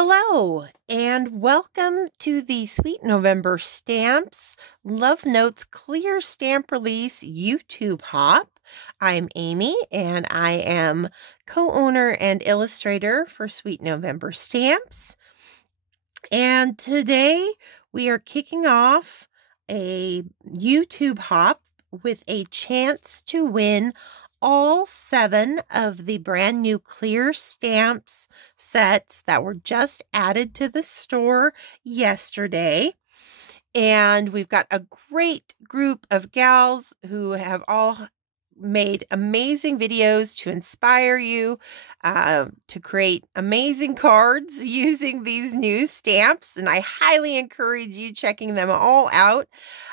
Hello, and welcome to the Sweet November Stamps Love Notes Clear Stamp Release YouTube Hop. I'm Amy, and I am co-owner and illustrator for Sweet November Stamps. And today we are kicking off a YouTube Hop with a chance to win all 7 of the brand new clear stamps sets that were just added to the store yesterday. And we've got a great group of gals who have all made amazing videos to inspire you to create amazing cards using these new stamps, and I highly encourage you checking them all out,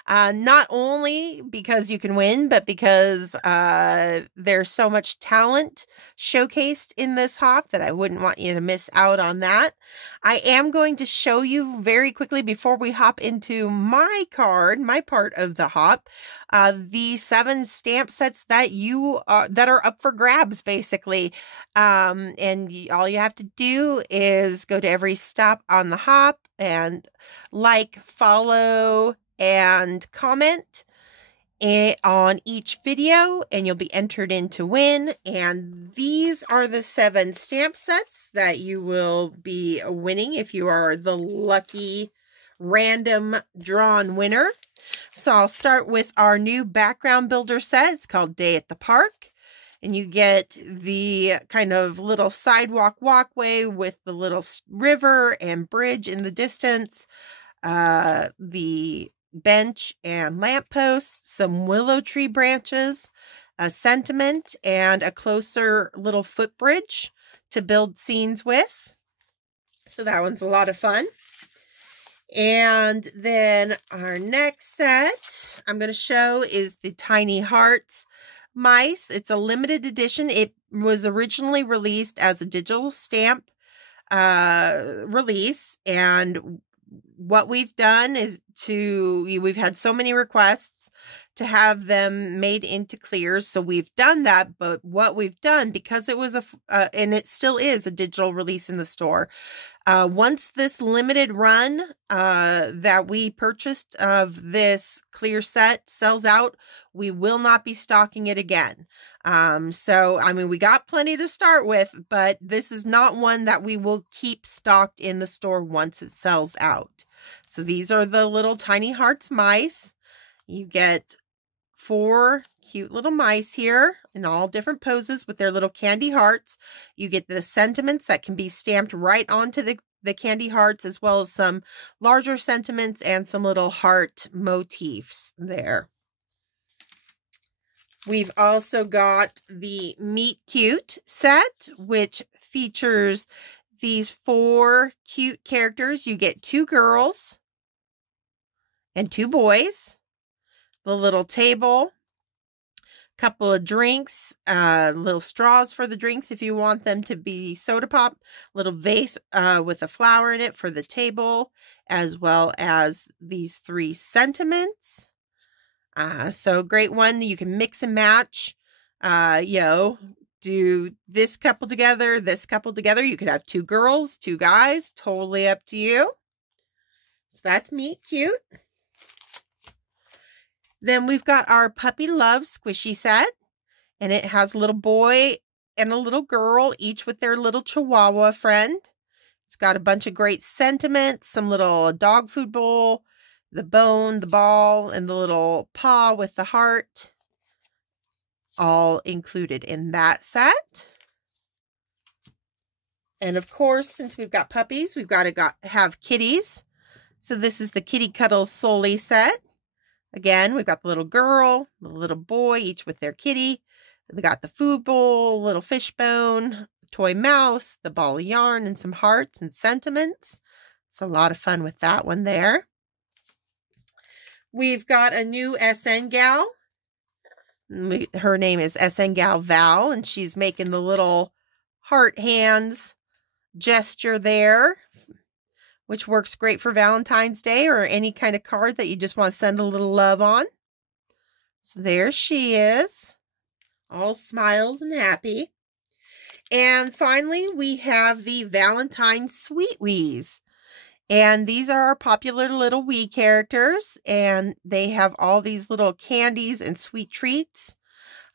not only because you can win, but because there's so much talent showcased in this hop that I wouldn't want you to miss out on that. I am going to show you very quickly before we hop into my part of the hop, the 7 stamp sets that that are up for grabs, basically. And all you have to do is go to every stop on the hop and like, follow, and comment on each video, and you'll be entered in to win. And these are the 7 stamp sets that you will be winning if you are the lucky random drawn winner. So I'll start with our new background builder set. It's called Day at the Park. And you get the kind of little sidewalk walkway with the little river and bridge in the distance, the bench and lampposts, some willow tree branches, a sentiment, and a closer little footbridge to build scenes with. So that one's a lot of fun. And then our next set I'm going to show is the Tiny Hearts mice. It's a limited edition. It was originally released as a digital stamp release, and what we've done is we've had so many requests to have them made into clears, so we've done that. But what we've done, because it was and it still is a digital release in the store, once this limited run that we purchased of this clear set sells out, we will not be stocking it again. So, I mean, we got plenty to start with, but this is not one that we will keep stocked in the store once it sells out. So these are the little Tiny Hearts mice. You get 4 cute little mice here in all different poses with their little candy hearts. You get the sentiments that can be stamped right onto the candy hearts, as well as some larger sentiments and some little heart motifs there. We've also got the Meet Cute set, which features these 4 cute characters. You get 2 girls and 2 boys, the little table, couple of drinks, little straws for the drinks if you want them to be soda pop, little vase with a flower in it for the table, as well as these 3 sentiments. So great one. You can mix and match, do this couple together, this couple together. You could have 2 girls, 2 guys, totally up to you. So that's Meet Cute. Then we've got our Puppy Love Squishy set, and it has a little boy and a little girl, each with their little Chihuahua friend. It's got a bunch of great sentiments, some little dog food bowl, the bone, the ball, and the little paw with the heart, all included in that set. And of course, since we've got puppies, we've got to have kitties. So this is the Kitty Cuddles Solely set. Again, we've got the little girl, the little boy, each with their kitty. We got the food bowl, little fishbone, toy mouse, the ball of yarn, and some hearts and sentiments. It's a lot of fun with that one there. We've got a new SN gal. Her name is SN Gal Val, and she's making the little heart hands gesture there, which works great for Valentine's Day or any kind of card that you just want to send a little love on. So there she is, all smiles and happy. And finally, we have the Valentine Swetwees. And these are our popular little Wii characters. And they have all these little candies and sweet treats.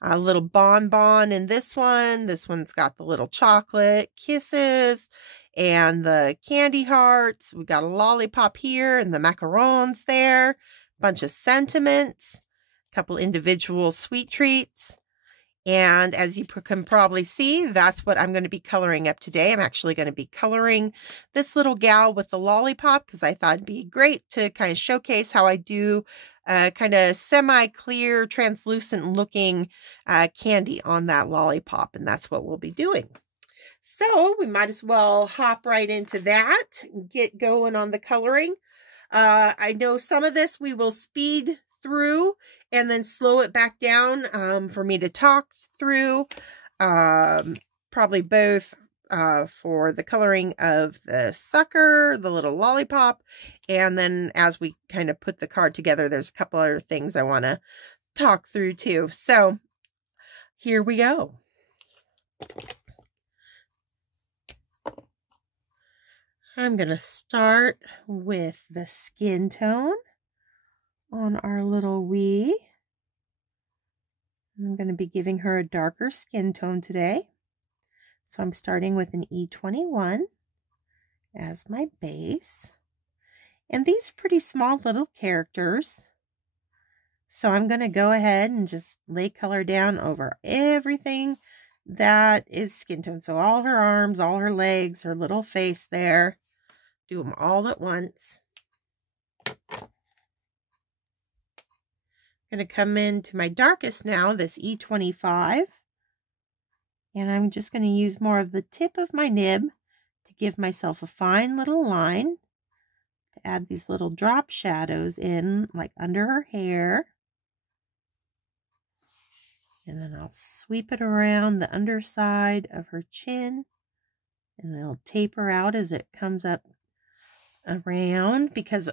A little bonbon in this one. This one's got the little chocolate kisses and the candy hearts. We got a lollipop here and the macarons there. Bunch of sentiments. A couple individual sweet treats. And as you can probably see, that's what I'm going to be coloring up today. I'm actually going to be coloring this little gal with the lollipop because I thought it'd be great to kind of showcase how I do kind of semi-clear, translucent looking candy on that lollipop. And that's what we'll be doing. So we might as well hop right into that and get going on the coloring. I know some of this we will speed through and then slow it back down for me to talk through. Probably both for the coloring of the sucker, the little lollipop, and then as we kind of put the card together, there's a couple other things I want to talk through too. So here we go. I'm going to start with the skin tone on our little Wii. I'm going to be giving her a darker skin tone today. So I'm starting with an E21 as my base. And these are pretty small little characters. So I'm going to go ahead and just lay color down over everything that is skin tone. So all her arms, all her legs, her little face there. Do them all at once. I'm going to come into my darkest now, this E25. And I'm just going to use more of the tip of my nib to give myself a fine little line. To add these little drop shadows in, like under her hair. And then I'll sweep it around the underside of her chin. And it'll taper out as it comes up around, because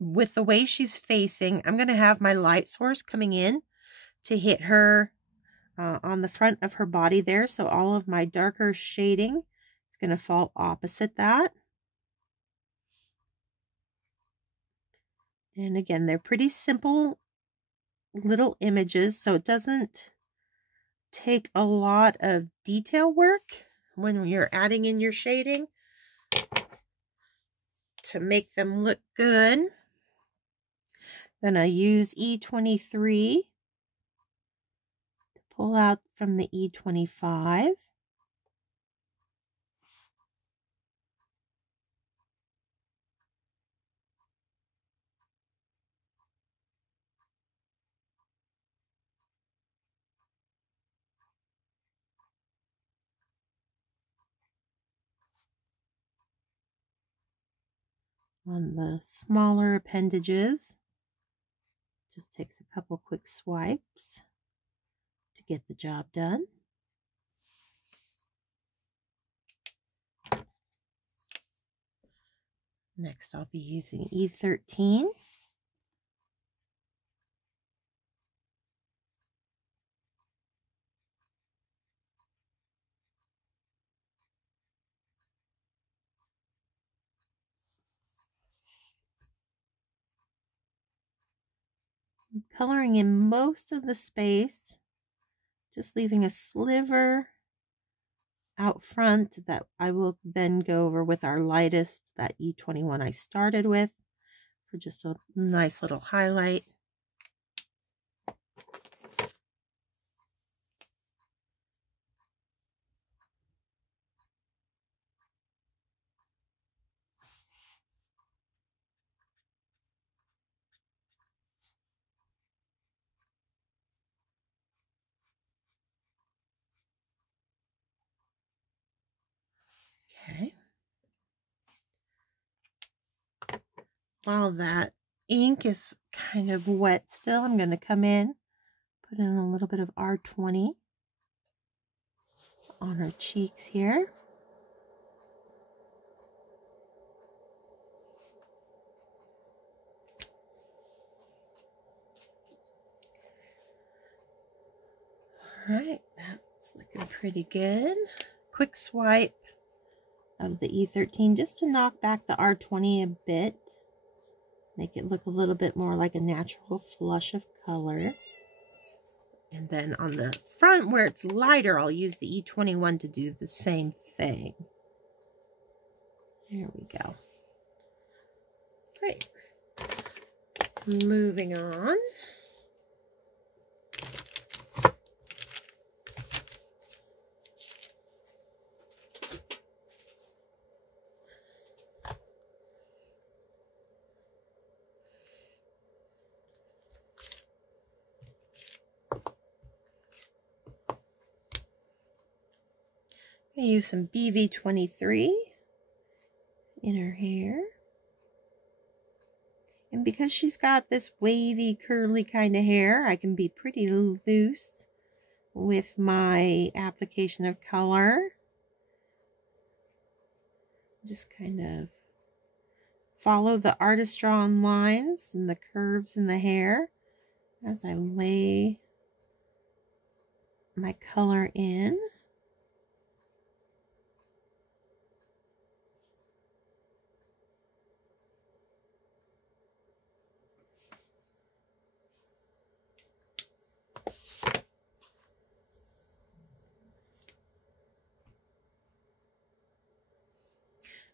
with the way she's facing, I'm going to have my light source coming in to hit her on the front of her body there. So all of my darker shading is going to fall opposite that. And again, they're pretty simple little images, so it doesn't take a lot of detail work when you're adding in your shading to make them look good. I'm going to use E23 to pull out from the E25. On the smaller appendages, just takes a couple quick swipes to get the job done. Next, I'll be using E13. I'm coloring in most of the space, just leaving a sliver out front that I will then go over with our lightest, that E21 I started with, for just a nice little highlight. Okay. While that ink is kind of wet still, I'm going to come in, put in a little bit of R20 on her cheeks here. All right, that's looking pretty good. Of quick swipe of the E13 just to knock back the R20 a bit. Make it look a little bit more like a natural flush of color. And then on the front where it's lighter, I'll use the E21 to do the same thing. There we go. Great. Moving on. I use some BV23 in her hair. And because she's got this wavy, curly kind of hair, I can be pretty loose with my application of color. Just kind of follow the artist-drawn lines and the curves in the hair as I lay my color in.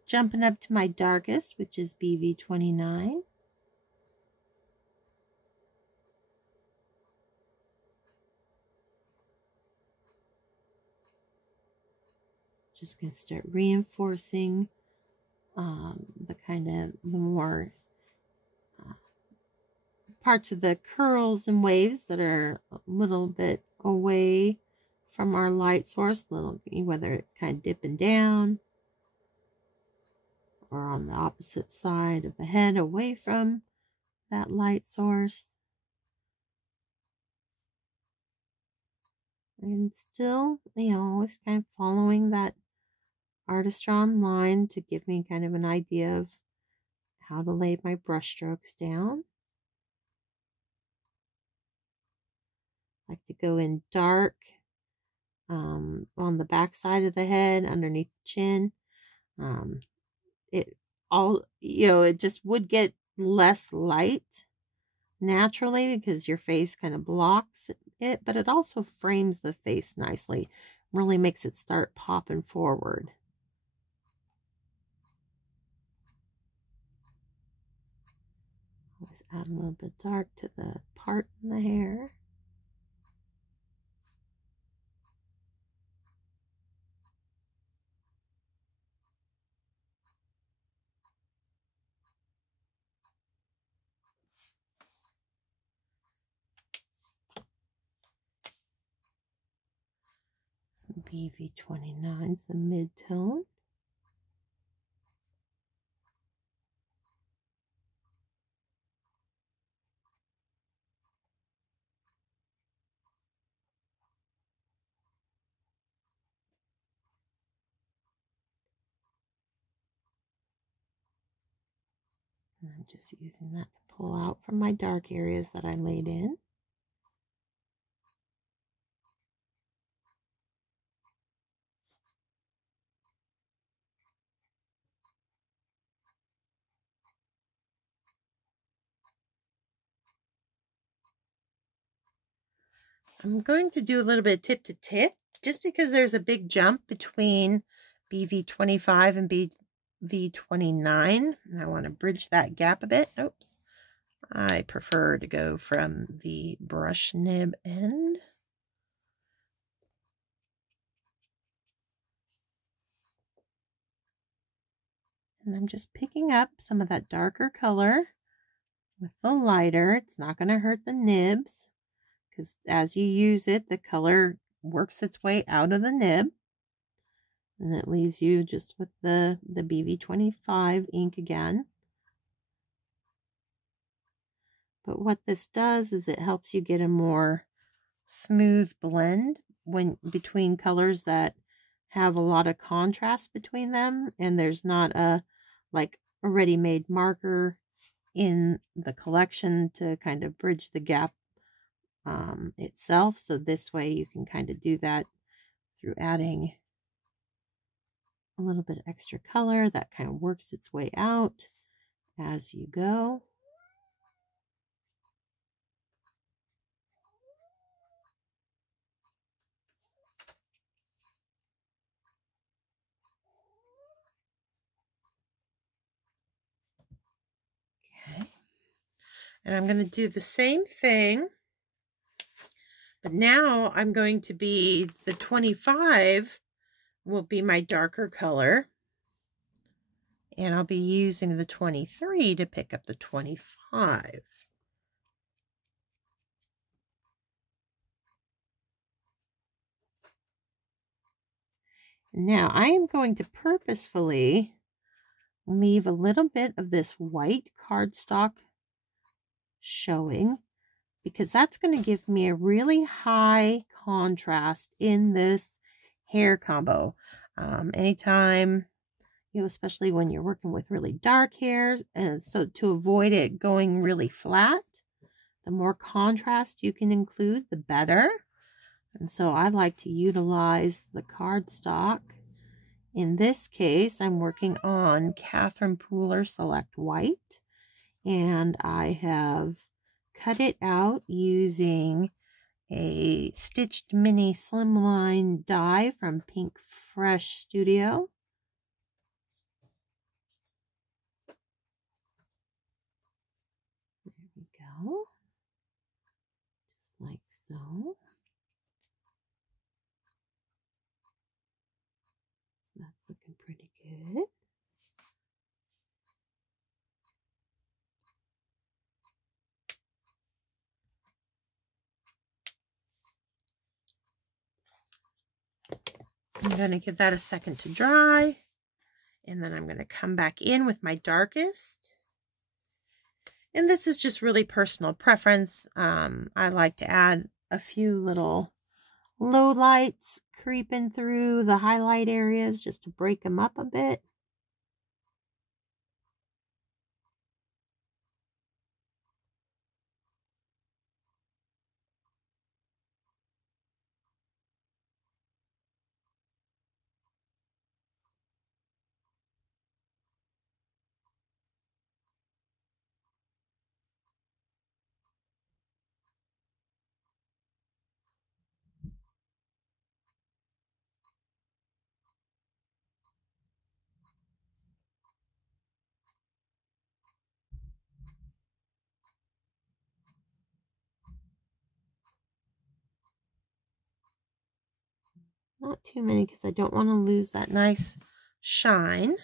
Jumping up to my darkest, which is BV29. Just going to start reinforcing the more parts of the curls and waves that are a little bit away from our light source, whether it's kind of dipping down or on the opposite side of the head away from that light source. And still, always kind of following that artist-drawn line to give me kind of an idea of how to lay my brush strokes down. I like to go in dark on the back side of the head, underneath the chin. It just would get less light naturally because your face kind of blocks it, but it also frames the face nicely. Really makes it start popping forward. Always add a little bit dark to the part in the hair. BV29 is the mid-tone. And I'm just using that to pull out from my dark areas that I laid in. I'm going to do a little bit tip to tip just because there's a big jump between BV25 and BV29. And I want to bridge that gap a bit. Oops. I prefer to go from the brush nib end. And I'm just picking up some of that darker color with the lighter. It's not going to hurt the nibs because as you use it, the color works its way out of the nib. And it leaves you just with the BV25 ink again. But what this does is it helps you get a more smooth blend between colors that have a lot of contrast between them, and there's not a ready-made marker in the collection to kind of bridge the gap itself. So this way you can kind of do that through adding a little bit of extra color that kind of works its way out as you go. Okay. And I'm going to do the same thing, but now I'm going to be the 25 will be my darker color, and I'll be using the 23 to pick up the 25. Now I am going to purposefully leave a little bit of this white cardstock showing, because that's going to give me a really high contrast in this hair combo. Anytime, you know, especially when you're working with really dark hairs, and so to avoid it going really flat, the more contrast you can include, the better. And so I like to utilize the cardstock. In this case, I'm working on Catherine Pooler Select White, and I have cut it out using a stitched mini slimline die from Pink Fresh Studio. There we go, just like so. So that's looking pretty good. I'm going to give that a second to dry, and then I'm going to come back in with my darkest. And this is just really personal preference. I like to add a few little low lights creeping through the highlight areas just to break them up a bit. Not too many because I don't want to lose that nice shine.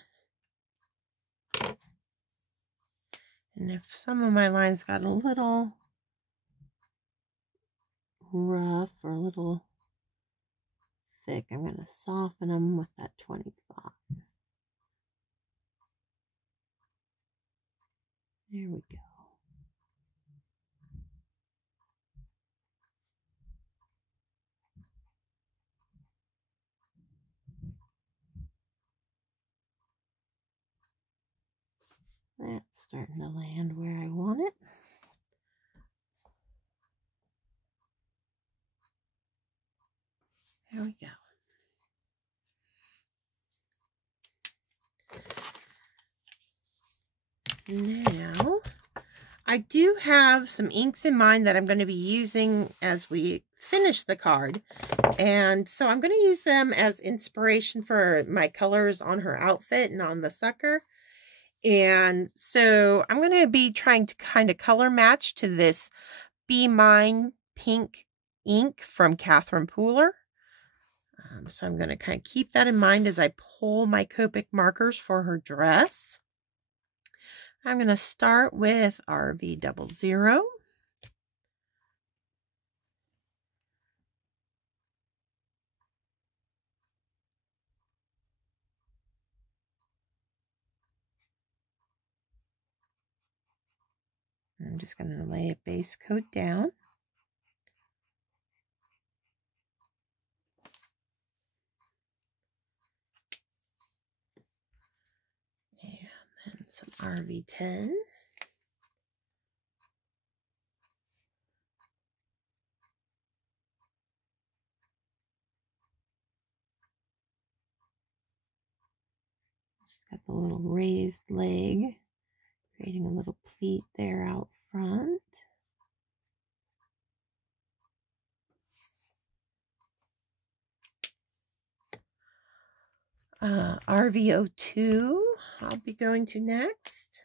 And if some of my lines got a little rough or a little thick, I'm going to soften them with that 25. There we go. That's starting to land where I want it. There we go. Now, I do have some inks in mind that I'm going to be using as we finish the card. And so I'm going to use them as inspiration for my colors on her outfit and on the sucker. And so I'm going to be trying to kind of color match to this Be Mine pink ink from Catherine Pooler. So I'm going to kind of keep that in mind as I pull my Copic markers for her dress. I'm going to start with RV00. I'm just going to lay a base coat down. And then some RV10. Got the little raised leg, creating a little pleat there out front. RVO2 I'll be going to next.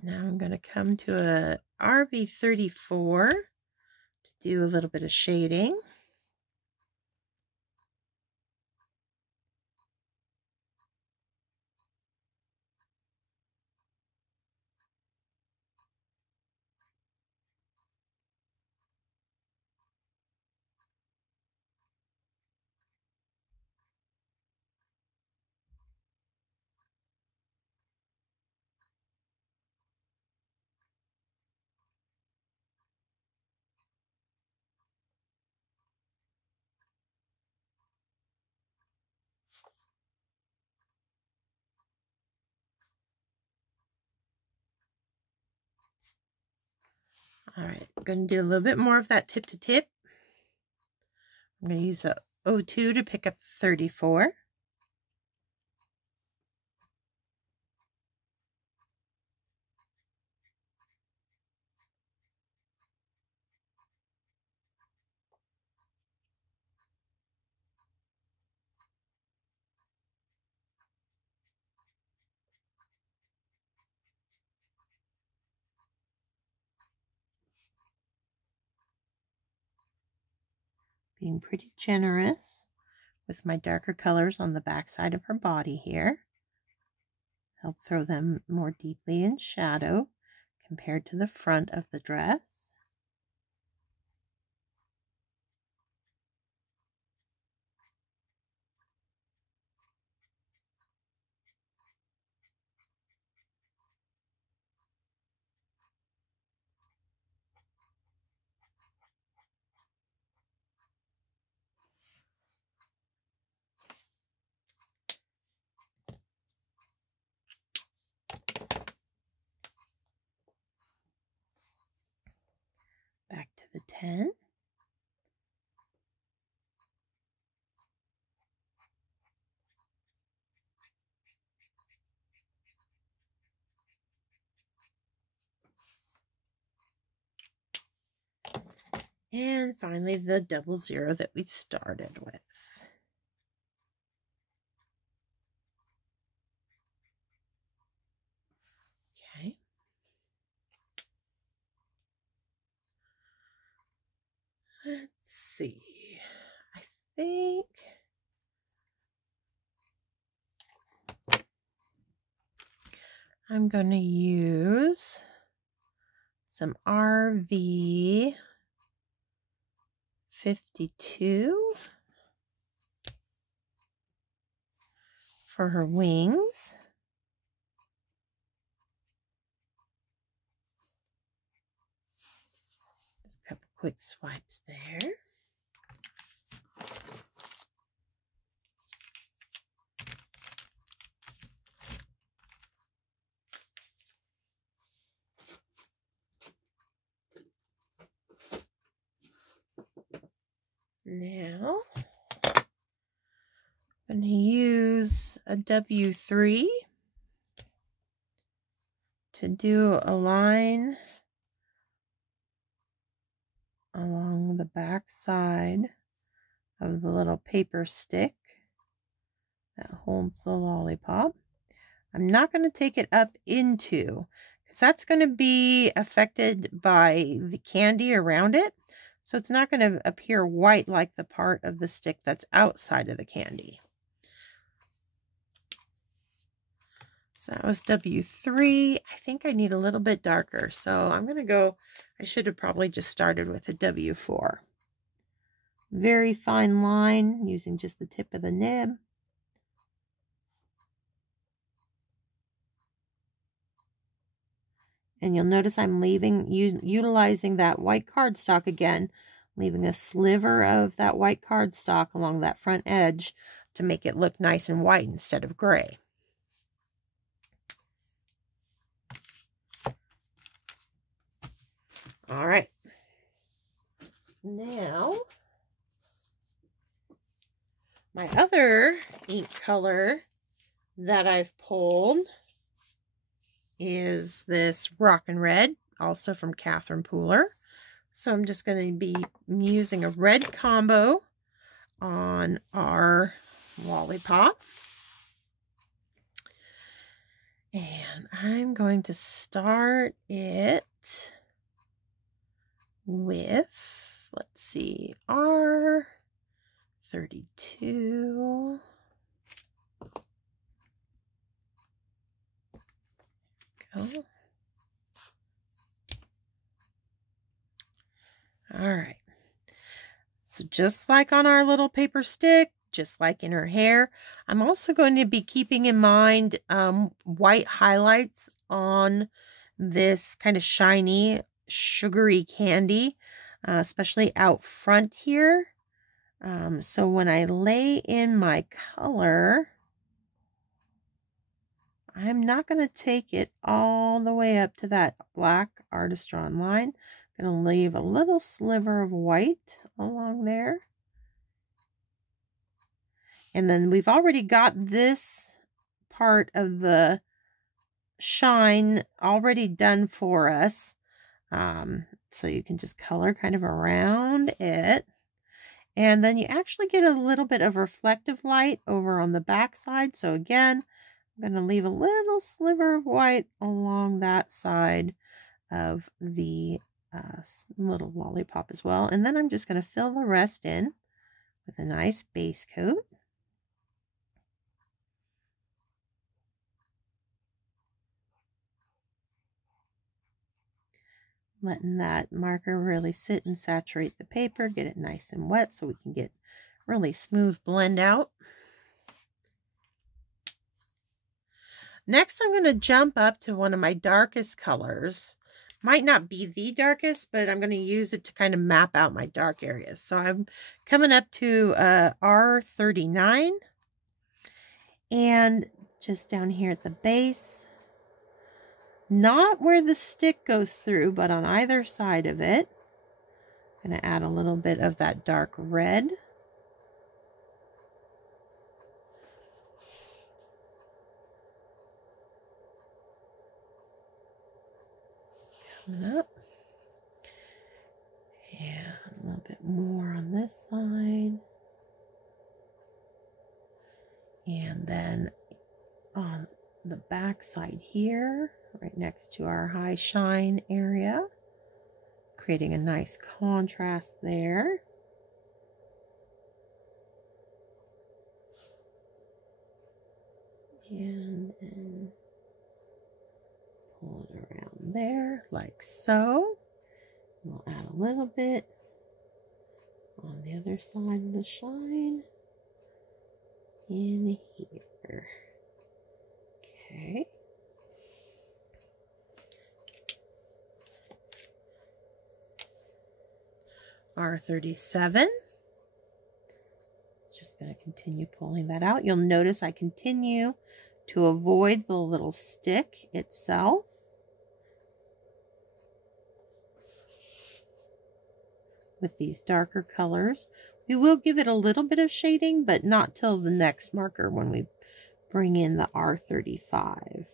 Now I'm going to come to a RV34 to do a little bit of shading. All right, I'm going to do a little bit more of that tip to tip. I'm going to use the 02 to pick up 34. Being pretty generous with my darker colors on the back side of her body here. Help throw them more deeply in shadow compared to the front of the dress. Back to the 10. And finally the 00 that we started with. Okay. Let's see. I think I'm going to use some RV 52 for her wings. Just a couple quick swipes there. Now, I'm going to use a W3 to do a line along the back side of the little paper stick that holds the lollipop. I'm not going to take it up into, because that's going to be affected by the candy around it. So it's not going to appear white like the part of the stick that's outside of the candy. So that was W3. I think I need a little bit darker. So I'm going to go, I should have probably just started with a W4. very fine line using just the tip of the nib. And you'll notice I'm utilizing that white cardstock again, leaving a sliver of that white cardstock along that front edge to make it look nice and white instead of gray. All right. Now, my other ink color that I've pulled is this Rockin' Red, also from Catherine Pooler. So I'm just going to be using a red combo on our Lollipop. And I'm going to start it with, let's see, R32. Go. All right. So just like on our little paper stick, just like in her hair, I'm also going to be keeping in mind white highlights on this kind of shiny, sugary candy, especially out front here. So when I lay in my color, I'm not going to take it all the way up to that black artist drawn line. I'm going to leave a little sliver of white along there. And then we've already got this part of the shine already done for us. So you can just color kind of around it. And then you actually get a little bit of reflective light over on the back side. So again, I'm going to leave a little sliver of white along that side of the little lollipop as well. And then I'm just going to fill the rest in with a nice base coat. Letting that marker really sit and saturate the paper, get it nice and wet so we can get really smooth blend out. Next, I'm going to jump up to one of my darkest colors. Might not be the darkest, but I'm going to use it to kind of map out my dark areas. So I'm coming up to R39. And just down here at the base, not where the stick goes through, but on either side of it, I'm going to add a little bit of that dark red. Coming up. And a little bit more on this side. And then on the back side here, right next to our high shine area, creating a nice contrast there. And then pull it around there like so. We'll add a little bit on the other side of the shine in here. Okay. R37. Just going to continue pulling that out. You'll notice I continue to avoid the little stick itself. With these darker colors. We will give it a little bit of shading, but not till the next marker when we bring in the R35.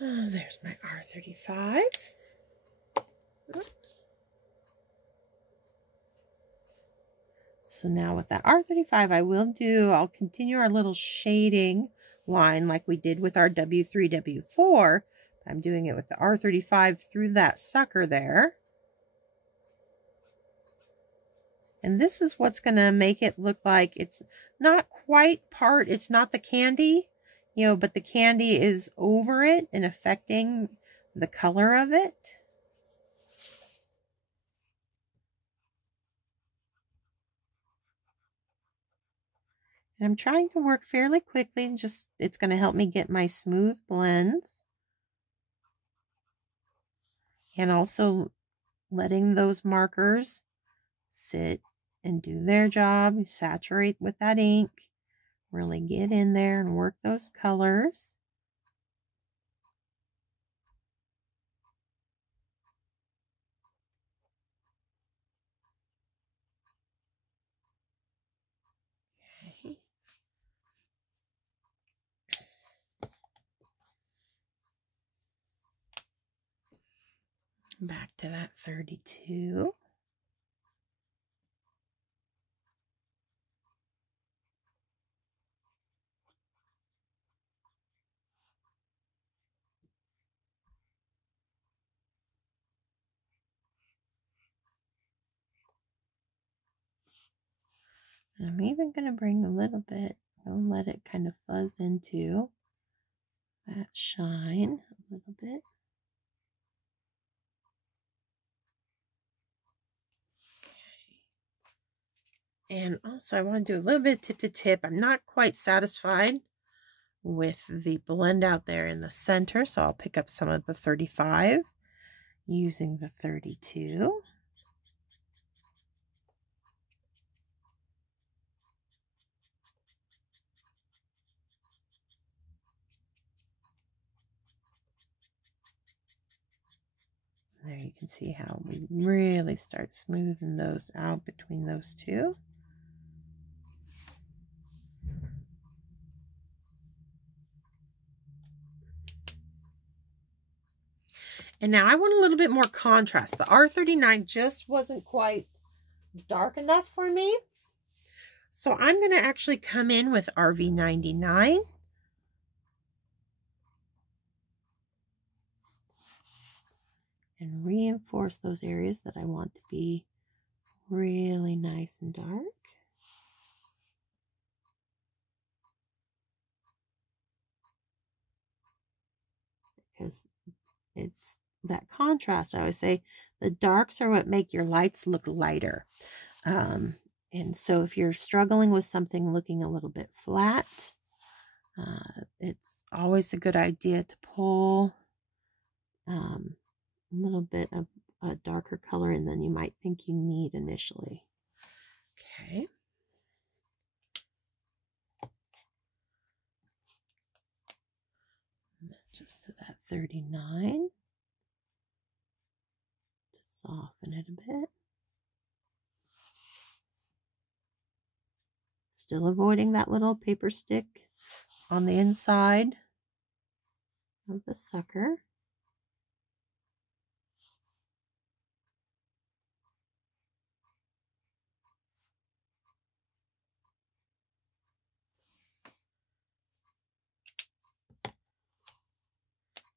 There's my R35. Oops. So now with that R35, I'll continue our little shading line like we did with our W3, W4. I'm doing it with the R35 through that sucker there. And this is what's going to make it look like it's not quite it's not the candy, you know, but the candy is over it and affecting the color of it. And I'm trying to work fairly quickly, and it's going to help me get my smooth blends. And also letting those markers sit and do their job, saturate with that ink, really get in there and work those colors. Okay. Back to that 32. And I'm even going to bring a little bit, I'll let it kind of fuzz into that shine a little bit. Okay. And also I want to do a little bit tip to tip. I'm not quite satisfied with the blend out there in the center, so I'll pick up some of the 35 using the 32. There you can see how we really start smoothing those out between those two. And now I want a little bit more contrast. The R39 just wasn't quite dark enough for me. So I'm going to actually come in with RV99. And reinforce those areas that I want to be really nice and dark. Because it's that contrast. I always say the darks are what make your lights look lighter. And so if you're struggling with something looking a little bit flat, it's always a good idea to pull a little bit of a darker color in than you might think you need initially. Okay. And then just to that 39 to soften it a bit. Still avoiding that little paper stick on the inside of the sucker.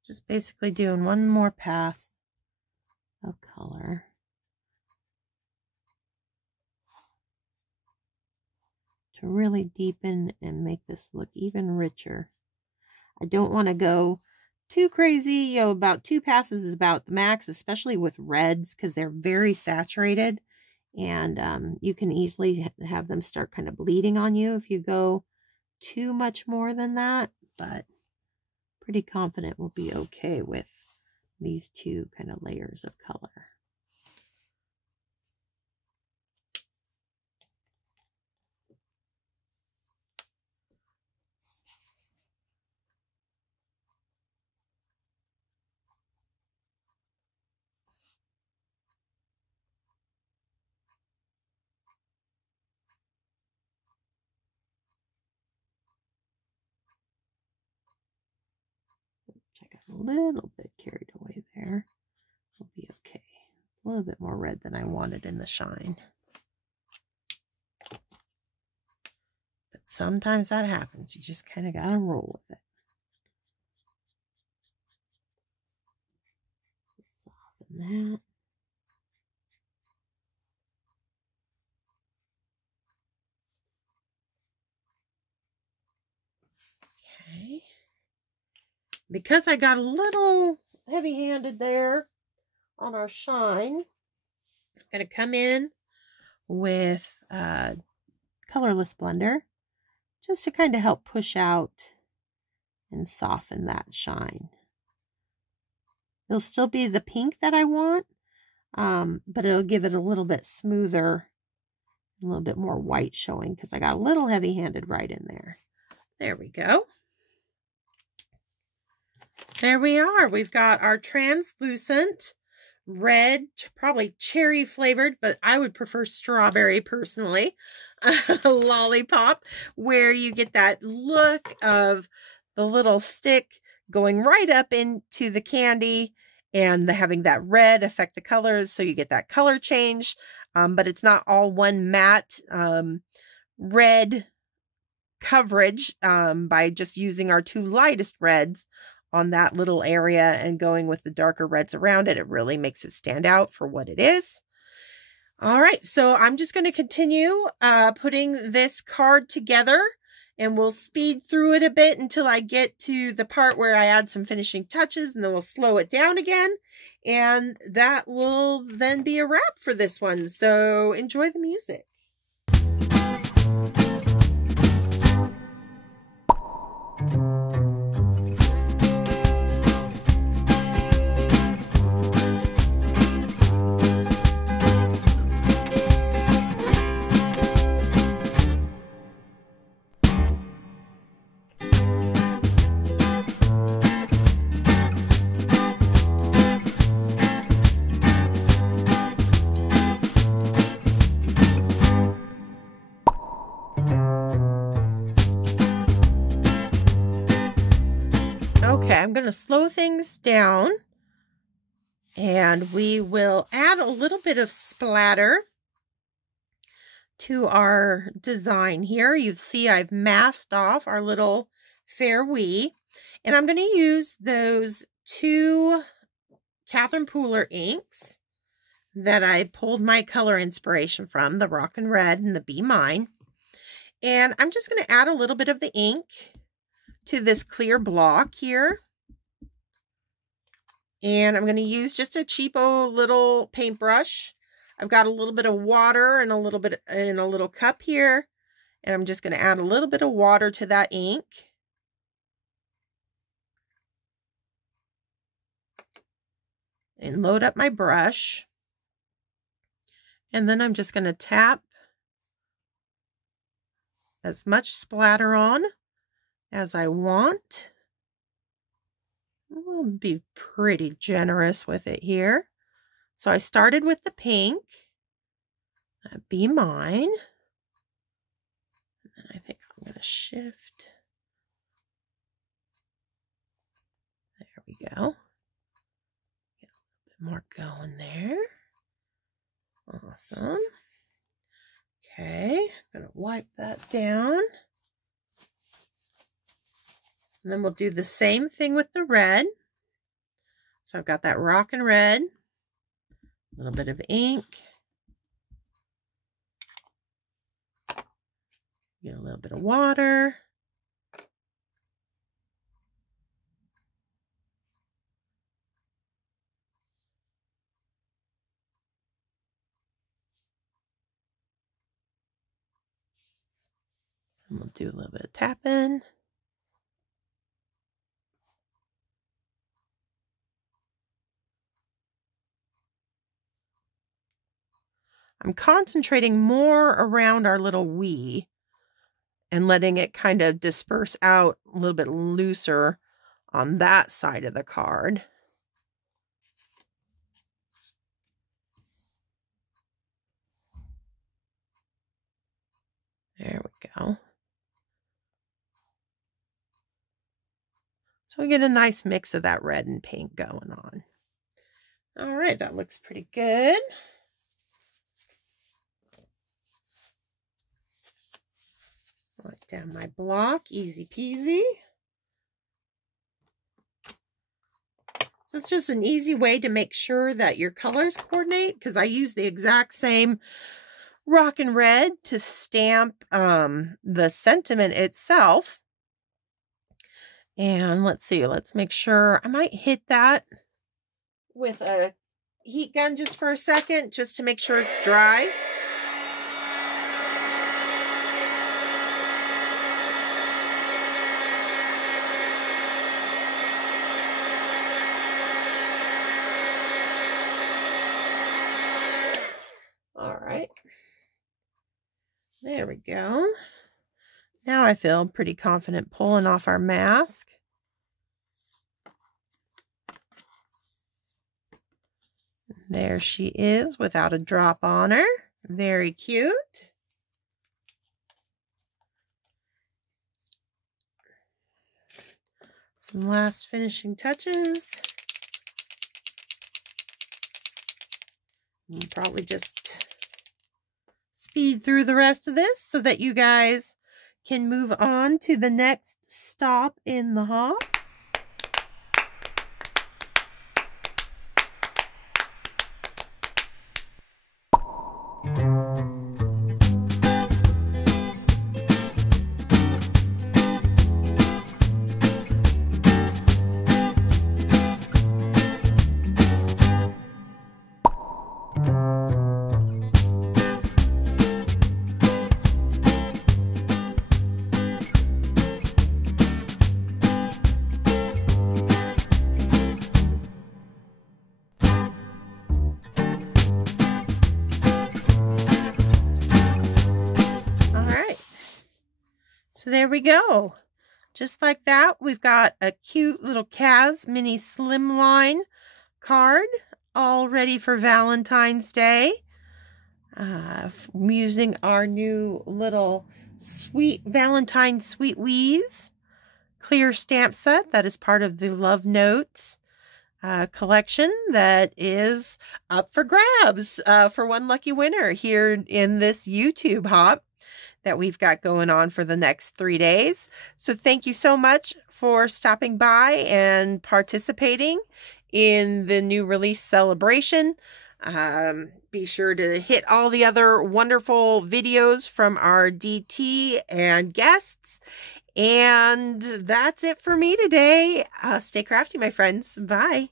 Just basically doing one more pass of color. To really deepen and make this look even richer. I don't want to go too crazy, you know, about 2 passes is about the max, especially with reds, because they're very saturated. And you can easily have them start kind of bleeding on you if you go too much more than that. But pretty confident we'll be okay with these 2 kind of layers of color. I got a little bit carried away there. We'll be okay. A little bit more red than I wanted in the shine. sometimes that happens. You just kind of got to roll with it. Soften that. Okay. Because I got a little heavy-handed there on our shine, I'm going to come in with a colorless blender just to kind of help push out and soften that shine. It'll still be the pink that I want, but it'll give it a little bit smoother, a little bit more white showing because I got a little heavy-handed right in there. There we go. There we are. We've got our translucent red, probably cherry flavored, but I would prefer strawberry personally, Lollipop, where you get that look of the little stick going right up into the candy and having that red affect the colors, so you get that color change, but it's not all one matte red coverage by just using our two lightest reds on that little area and going with the darker reds around it. It really makes it stand out for what it is. All right, so I'm just going to continue putting this card together, and we'll speed through it a bit until I get to the part where I add some finishing touches, and then we'll slow it down again, and that will then be a wrap for this one. So enjoy the music. Okay, I'm going to slow things down, and we will add a little bit of splatter to our design here. You see I've masked off our little Farewee, and I'm going to use those two Catherine Pooler inks that I pulled my color inspiration from, the Rockin' Red and the Be Mine. And I'm just going to add a little bit of the ink to this clear block here. And I'm going to use just a cheapo little paintbrush. I've got a little bit of water and a little bit in a little cup here. And I'm just going to add a little bit of water to that ink. And load up my brush. And then I'm just going to tap as much splatter on as I want. I'll be pretty generous with it here. So I started with the pink, Be Mine, and I think I'm going to shift. There we go. Get a little bit more going there. Awesome. Okay, I'm going to wipe that down. And then we'll do the same thing with the red. So I've got that Rockin' Red, a little bit of ink, get a little bit of water. And we'll do a little bit of tapping. I'm concentrating more around our little wee and letting it kind of disperse out a little bit looser on that side of the card. There we go. So we get a nice mix of that red and pink going on. All right, that looks pretty good. Like down my block, easy peasy. So it's just an easy way to make sure that your colors coordinate, because I use the exact same rock and red to stamp the sentiment itself. And let's see, let's make sure. I might hit that with a heat gun just for a second, just to make sure it's dry. All right. There we go. Now I feel pretty confident pulling off our mask. There she is without a drop on her. Very cute. Some last finishing touches. I'll probably just speed through the rest of this so that you guys can move on to the next stop in the hop. So there we go. Just like that, we've got a cute little Kaz mini Slimline card all ready for Valentine's Day. I'm using our new little sweet Valentine Swetwees clear stamp set that is part of the Love Notes collection that is up for grabs for one lucky winner here in this YouTube hop that we've got going on for the next 3 days. So thank you so much for stopping by and participating in the new release celebration. Be sure to hit all the other wonderful videos from our DT and guests. And that's it for me today. Stay crafty, my friends. Bye.